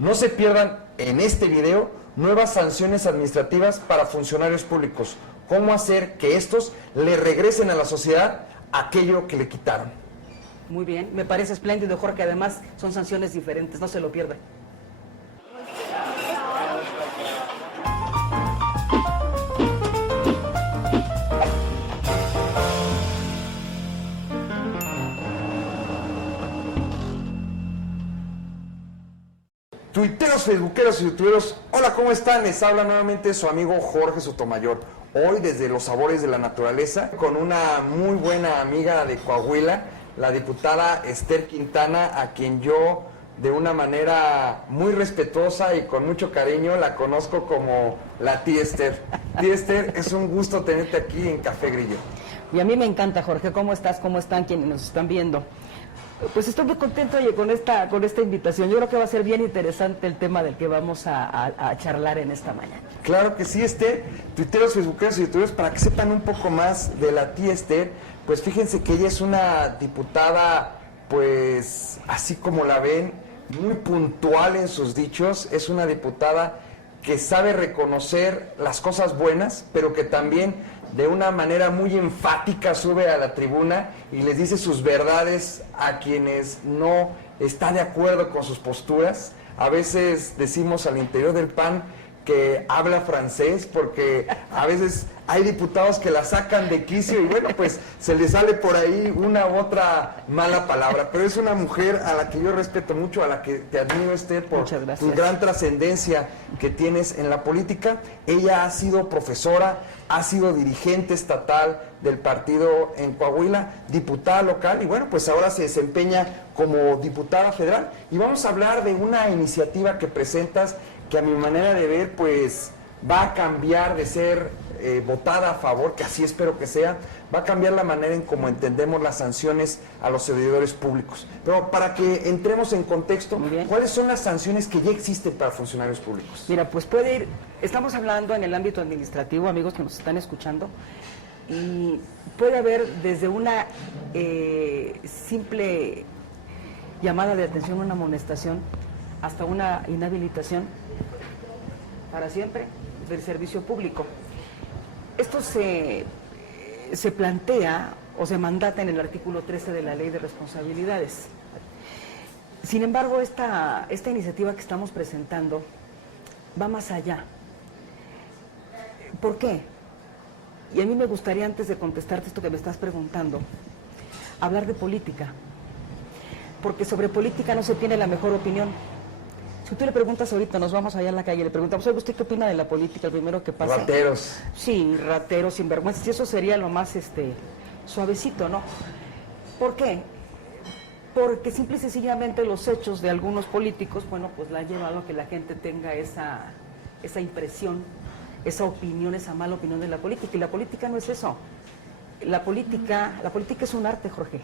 No se pierdan en este video nuevas sanciones administrativas para funcionarios públicos. Cómo hacer que estos le regresen a la sociedad aquello que le quitaron. Muy bien, me parece espléndido, Jorge. Además, son sanciones diferentes, no se lo pierdan. Tuiteros, facebookeros y youtuberos, hola, ¿cómo están? Les habla nuevamente su amigo Jorge Sotomayor. Hoy desde los sabores de la naturaleza, con una muy buena amiga de Coahuila, la diputada Esther Quintana, a quien yo de una manera muy respetuosa y con mucho cariño la conozco como la tía Esther. Tía Esther, es un gusto tenerte aquí en Café Grillo. Y a mí me encanta, Jorge. ¿Cómo estás? ¿Cómo están quienes nos están viendo? Pues estoy muy contento, oye, con esta invitación. Yo creo que va a ser bien interesante el tema del que vamos a charlar en esta mañana. Claro que sí, Esther. Tuiteros, facebookeros y youtubers, para que sepan un poco más de la tía Esther, pues fíjense que ella es una diputada, pues así como la ven, muy puntual en sus dichos. Es una diputada que sabe reconocer las cosas buenas, pero que también de una manera muy enfática sube a la tribuna y les dice sus verdades a quienes no están de acuerdo con sus posturas. A veces decimos al interior del PAN que habla francés, porque a veces hay diputados que la sacan de quicio y bueno, pues se le sale por ahí una u otra mala palabra, pero es una mujer a la que yo respeto mucho, a la que te admiro, Esther, por tu gran trascendencia que tienes en la política. Ella ha sido profesora, ha sido dirigente estatal del partido en Coahuila, diputada local y bueno, pues ahora se desempeña como diputada federal. Y vamos a hablar de una iniciativa que presentas que a mi manera de ver pues va a cambiar de ser votada a favor, que así espero que sea, va a cambiar la manera en cómo entendemos las sanciones a los servidores públicos. Pero para que entremos en contexto, ¿cuáles son las sanciones que ya existen para funcionarios públicos? Mira, pues puede ir, estamos hablando en el ámbito administrativo, amigos que nos están escuchando, y puede haber desde una simple llamada de atención, una amonestación, hasta una inhabilitación para siempre del servicio público. Esto se plantea o se mandata en el artículo 13 de la Ley de Responsabilidades. Sin embargo, esta iniciativa que estamos presentando va más allá. ¿Por qué? Y a mí me gustaría, antes de contestarte esto que me estás preguntando, hablar de política. Porque sobre política no se tiene la mejor opinión. Si tú le preguntas ahorita, nos vamos allá en la calle, le preguntamos, oye, ¿usted qué opina de la política? El primero que pasa. Rateros. Sí, rateros, sinvergüenzas, y eso sería lo más suavecito, ¿no? ¿Por qué? Porque simple y sencillamente los hechos de algunos políticos, bueno, pues la han llevado a que la gente tenga esa impresión, esa opinión, esa mala opinión de la política. Y la política no es eso. La política es un arte, Jorge.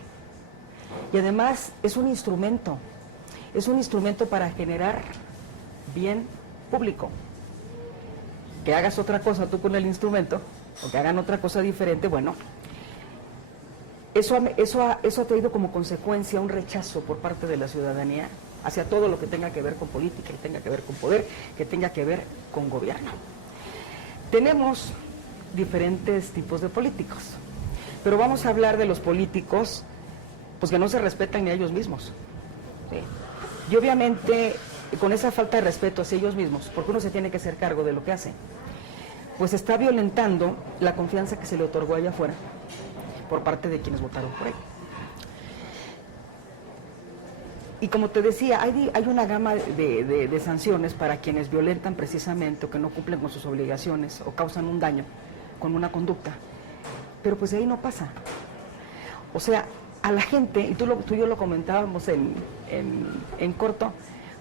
Y además es un instrumento. Es un instrumento para generar bien público. Que hagas otra cosa tú con el instrumento, o que hagan otra cosa diferente, bueno, eso ha traído como consecuencia un rechazo por parte de la ciudadanía hacia todo lo que tenga que ver con política, que tenga que ver con poder, que tenga que ver con gobierno. Tenemos diferentes tipos de políticos, pero vamos a hablar de los políticos pues que no se respetan ni a ellos mismos, ¿sí? Y obviamente, con esa falta de respeto hacia ellos mismos, porque uno se tiene que hacer cargo de lo que hace, pues está violentando la confianza que se le otorgó allá afuera por parte de quienes votaron por él. Y como te decía, hay una gama de sanciones para quienes violentan precisamente o que no cumplen con sus obligaciones o causan un daño con una conducta, pero pues de ahí no pasa. O sea, a la gente, y tú y yo lo comentábamos en corto,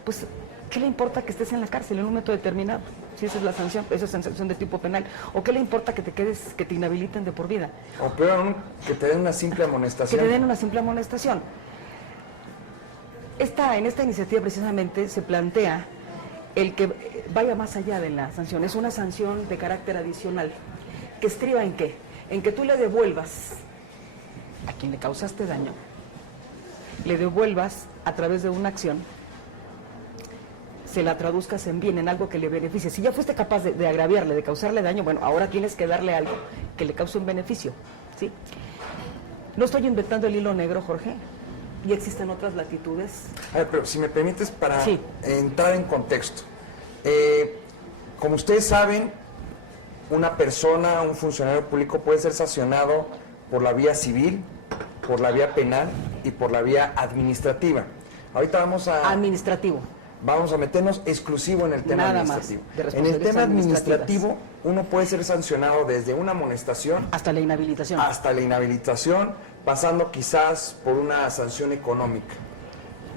pues, ¿qué le importa que estés en la cárcel en un momento determinado? Si esa es la sanción, esa es sanción de tipo penal. ¿O qué le importa que te inhabiliten de por vida? O peor aún, que te den una simple amonestación. Que te den una simple amonestación. En esta iniciativa precisamente se plantea el que vaya más allá de la sanción. Es una sanción de carácter adicional, que estriba ¿en qué? En que tú le devuelvas a quien le causaste daño, le devuelvas a través de una acción se la traduzcas en bien, en algo que le beneficie. Si ya fuiste capaz de agraviarle, de causarle daño, bueno, ahora tienes que darle algo que le cause un beneficio, ¿sí? No estoy inventando el hilo negro, Jorge, y existen otras latitudes. A ver, pero si me permites para Sí. entrar en contexto. Como ustedes saben, una persona, un funcionario público puede ser sancionado por la vía civil, por la vía penal y por la vía administrativa. Ahorita vamos a meternos exclusivo en el tema Nada más, administrativo. de En el responsabilidades tema administrativas. administrativo, uno puede ser sancionado desde una amonestación Hasta la inhabilitación. pasando quizás por una sanción económica.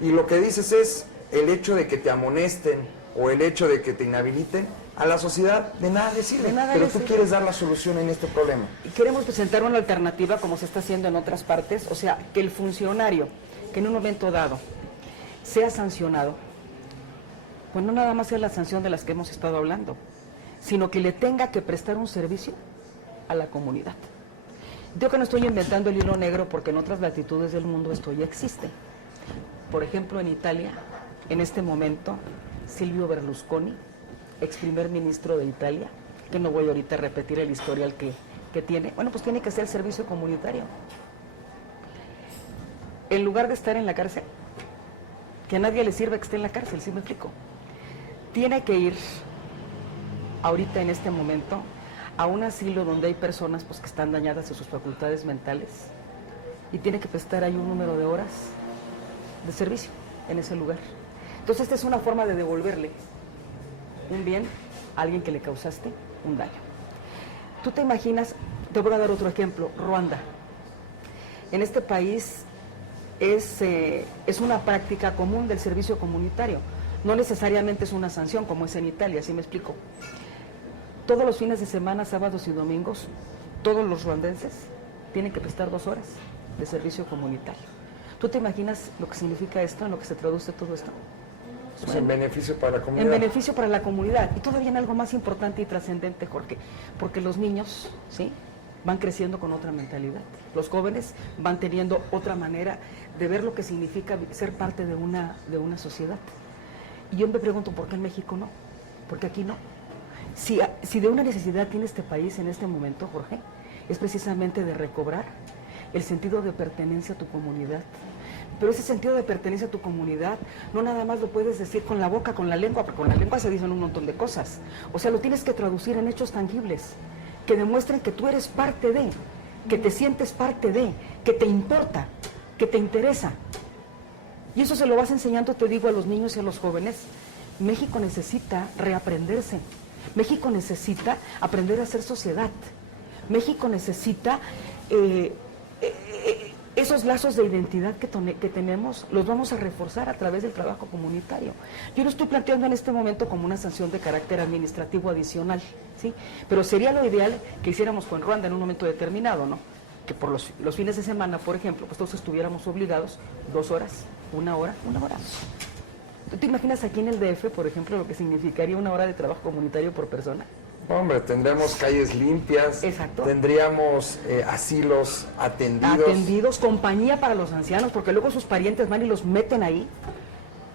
Y lo que dices es, el hecho de que te amonesten o el hecho de que te inhabiliten, a la sociedad de nada le sirve. De nada pero le tú sirve. quieres dar la solución en este problema. Y queremos presentar una alternativa como se está haciendo en otras partes, o sea, que el funcionario que en un momento dado sea sancionado, pues no nada más sea la sanción de las que hemos estado hablando, sino que le tenga que prestar un servicio a la comunidad. Yo que no estoy inventando el hilo negro porque en otras latitudes del mundo esto ya existe. Por ejemplo, en Italia, en este momento, Silvio Berlusconi, ex primer ministro de Italia, que no voy ahorita a repetir el historial que tiene, bueno, pues tiene que ser el servicio comunitario. En lugar de estar en la cárcel, que a nadie le sirve que esté en la cárcel, ¿sí me explico? Tiene que ir ahorita en este momento a un asilo donde hay personas pues, que están dañadas en sus facultades mentales y tiene que prestar ahí un número de horas de servicio en ese lugar. Entonces esta es una forma de devolverle un bien a alguien que le causaste un daño. Tú te imaginas, te voy a dar otro ejemplo, Ruanda. En este país es una práctica común del servicio comunitario. No necesariamente es una sanción como es en Italia, ¿sí me explico? Todos los fines de semana, sábados y domingos, todos los ruandenses tienen que prestar 2 horas de servicio comunitario. ¿Tú te imaginas lo que significa esto, en lo que se traduce todo esto? Pues en beneficio para la comunidad. En beneficio para la comunidad. Y todavía en algo más importante y trascendente, Jorge, porque los niños, ¿sí?, van creciendo con otra mentalidad. Los jóvenes van teniendo otra manera de ver lo que significa ser parte de una sociedad. Y yo me pregunto, ¿por qué en México no? ¿Por qué aquí no? Si de una necesidad tiene este país en este momento, Jorge, es precisamente de recobrar el sentido de pertenencia a tu comunidad. Pero ese sentido de pertenencia a tu comunidad no nada más lo puedes decir con la boca, con la lengua, porque con la lengua se dicen un montón de cosas. O sea, lo tienes que traducir en hechos tangibles, que demuestren que tú eres parte de, que te sientes parte de, que te importa, que te interesa. Y eso se lo vas enseñando, te digo, a los niños y a los jóvenes. México necesita reaprenderse. México necesita aprender a ser sociedad. México necesita esos lazos de identidad que tenemos, los vamos a reforzar a través del trabajo comunitario. Yo lo estoy planteando en este momento como una sanción de carácter administrativo adicional, ¿sí? Pero sería lo ideal que hiciéramos con Ruanda en un momento determinado, ¿no? Que por los fines de semana, por ejemplo, pues todos estuviéramos obligados 2 horas, 1 hora, 1 hora. ¿Tú te imaginas aquí en el DF, por ejemplo, lo que significaría 1 hora de trabajo comunitario por persona? Hombre, tendríamos calles limpias. Exacto. Tendríamos asilos atendidos. Compañía para los ancianos, porque luego sus parientes van y los meten ahí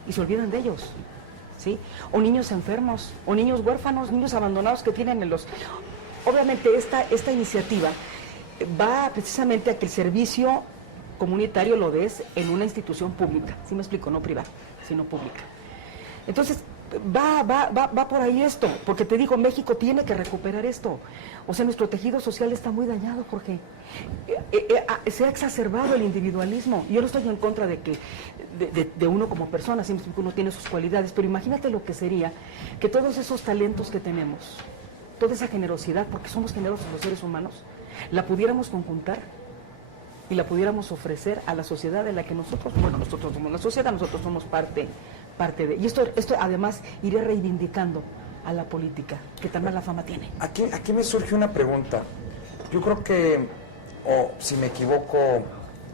y se olvidan de ellos, ¿sí? O niños enfermos, o niños huérfanos, niños abandonados que tienen en los... Obviamente esta iniciativa va precisamente a que el servicio comunitario lo des en una institución pública, ¿sí me explico? No privada, sino pública. Entonces, va por ahí esto, porque te digo, México tiene que recuperar esto. O sea, nuestro tejido social está muy dañado, Jorge. Se ha exacerbado el individualismo. Yo no estoy en contra de que de uno como persona, siempre uno tiene sus cualidades, pero imagínate lo que sería que todos esos talentos que tenemos, toda esa generosidad, porque somos generosos los seres humanos, la pudiéramos conjuntar y la pudiéramos ofrecer a la sociedad de la que nosotros somos la sociedad, nosotros somos parte de. Y esto además iría reivindicando a la política, que tan mala fama tiene. Aquí me surge una pregunta. Yo creo que, o si me equivoco,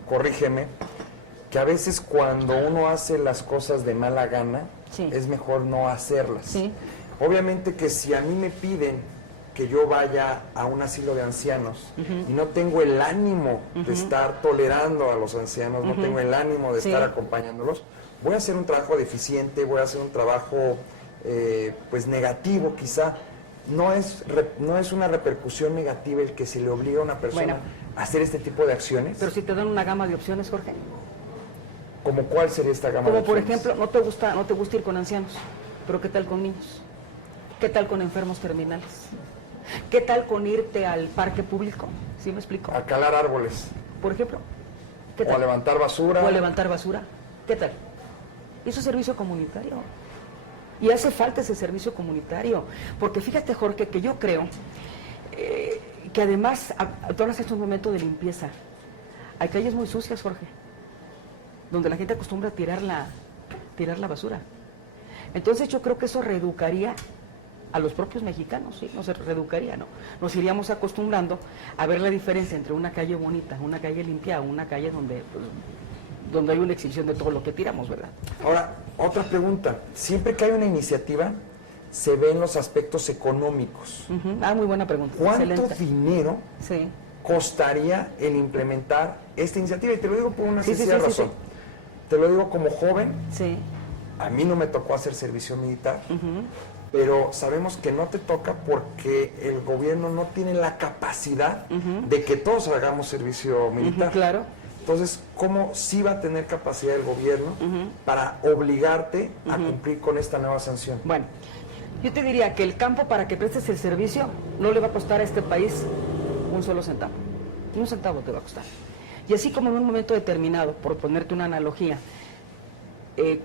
corrígeme, que a veces cuando uno hace las cosas de mala gana, sí, es mejor no hacerlas. Sí. Obviamente que si a mí me piden que yo vaya a un asilo de ancianos y no tengo el ánimo de estar tolerando a los ancianos, no tengo el ánimo de estar acompañándolos, voy a hacer un trabajo deficiente, voy a hacer un trabajo pues negativo quizá. No es una repercusión negativa el que se le obliga a una persona a hacer este tipo de acciones. Pero si te dan una gama de opciones, Jorge. ¿Como cuál sería esta gama de Como opciones? por ejemplo, no te gusta ir con ancianos, pero ¿qué tal con niños? ¿Qué tal con enfermos terminales? ¿Qué tal con irte al parque público? ¿Sí me explico? A calar árboles. Por ejemplo. ¿Qué O tal? a levantar basura. O a levantar basura. ¿Qué tal? Eso es servicio comunitario. Y hace falta ese servicio comunitario. Porque fíjate, Jorge, que yo creo que además, tú hablas en un momento de limpieza. Hay calles muy sucias, Jorge, donde la gente acostumbra a tirar la basura. Entonces yo creo que eso reeducaría a los propios mexicanos, ¿sí? Nos reeducaría, ¿no? Nos iríamos acostumbrando a ver la diferencia entre una calle bonita, una calle limpia, una calle donde, pues, donde hay una exhibición de todo lo que tiramos, ¿verdad? Ahora, otra pregunta. Siempre que hay una iniciativa, se ven los aspectos económicos. Muy buena pregunta. ¿Cuánto Excelente. dinero Sí. costaría el implementar esta iniciativa? Y te lo digo por una Sí, sí, sencilla sí, sí, razón. Te lo digo como joven, Sí. a mí no me tocó hacer servicio militar, pero sabemos que no te toca porque el gobierno no tiene la capacidad de que todos hagamos servicio militar. Claro. Entonces, ¿cómo sí va a tener capacidad el gobierno para obligarte a cumplir con esta nueva sanción? Bueno, yo te diría que el campo para que prestes el servicio no le va a costar a este país un solo centavo. Ni un centavo te va a costar. Y así como en un momento determinado, por ponerte una analogía,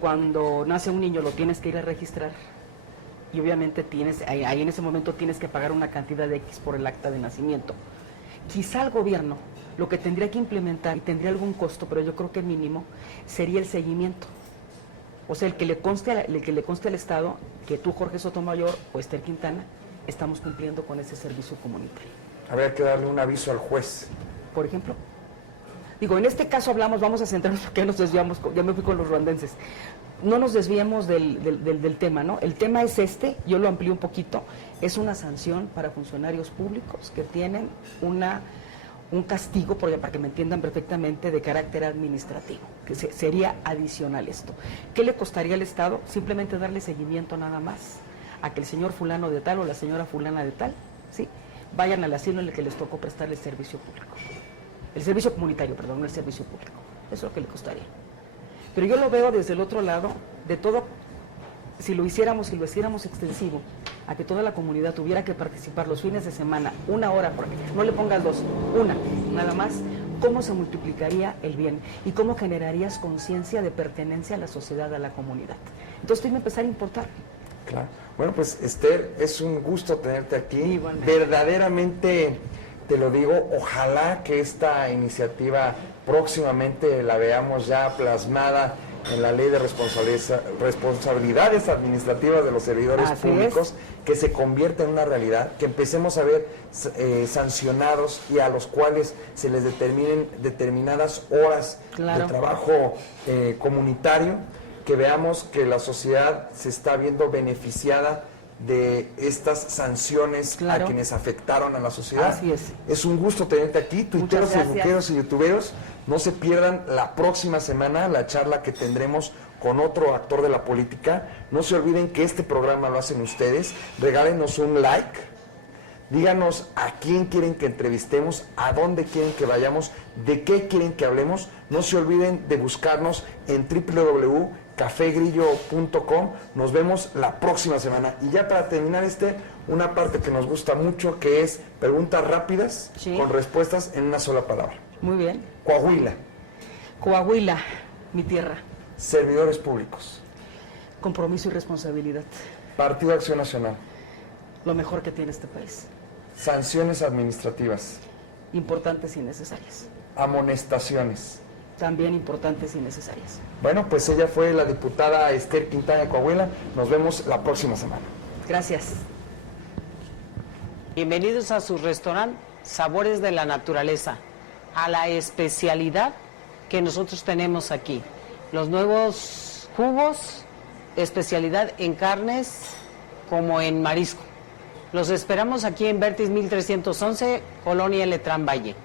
cuando nace un niño lo tienes que ir a registrar y obviamente ahí en ese momento tienes que pagar una cantidad de X por el acta de nacimiento. Quizá el gobierno lo que tendría que implementar, y tendría algún costo, pero yo creo que mínimo, sería el seguimiento. O sea, el que le conste al Estado que tú, Jorge Sotomayor o Esther Quintana, estamos cumpliendo con ese servicio comunitario. Habría que darle un aviso al juez. Por ejemplo. Digo, en este caso vamos a centrarnos porque ya nos desviamos, ya me fui con los ruandenses. No nos desviemos del tema, ¿no? El tema es yo lo amplío un poquito, es una sanción para funcionarios públicos que tienen un castigo, para que me entiendan perfectamente, de carácter administrativo, que sería adicional esto. ¿Qué le costaría al Estado? Simplemente darle seguimiento nada más a que el señor fulano de tal o la señora fulana de tal, ¿sí?, vayan al asilo en el que les tocó prestarle el servicio público. El servicio comunitario, perdón, no el servicio público. Eso es lo que le costaría. Pero yo lo veo desde el otro lado, de todo, si lo hiciéramos extensivo, a que toda la comunidad tuviera que participar los fines de semana, 1 hora, no le pongas 2, 1, nada más, cómo se multiplicaría el bien y cómo generarías conciencia de pertenencia a la sociedad, a la comunidad. Entonces, tiene que empezar a importar. Claro. Bueno, pues Esther, es un gusto tenerte aquí. Igualmente. Verdaderamente, te lo digo, ojalá que esta iniciativa próximamente la veamos ya plasmada en la Ley de Responsabilidades Administrativas de los Servidores Públicos, que se convierta en una realidad, que empecemos a ver sancionados y a los cuales se les determinen determinadas horas de trabajo comunitario, que veamos que la sociedad se está viendo beneficiada de estas sanciones a quienes afectaron a la sociedad. Así es. Es un gusto tenerte aquí, tuiteros, facebookeros y youtuberos. No se pierdan la próxima semana la charla que tendremos con otro actor de la política. No se olviden que este programa lo hacen ustedes. Regálenos un like. Díganos a quién quieren que entrevistemos, a dónde quieren que vayamos, de qué quieren que hablemos. No se olviden de buscarnos en www.cafegrillo.com. Nos vemos la próxima semana. Y ya para terminar una parte que nos gusta mucho, que es preguntas rápidas con respuestas en una sola palabra. Muy bien. Coahuila. Coahuila, mi tierra. Servidores públicos. Compromiso y responsabilidad. Partido Acción Nacional. Lo mejor que tiene este país. Sanciones administrativas. Importantes y necesarias. Amonestaciones. También importantes y necesarias. Bueno, pues ella fue la diputada Esther Quintana de Coahuila. Nos vemos la próxima semana. Gracias. Bienvenidos a su restaurante Sabores de la Naturaleza, a la especialidad que nosotros tenemos aquí. Los nuevos jugos, especialidad en carnes como en marisco. Los esperamos aquí en Vertis 1311, Colonia Letrán Valle.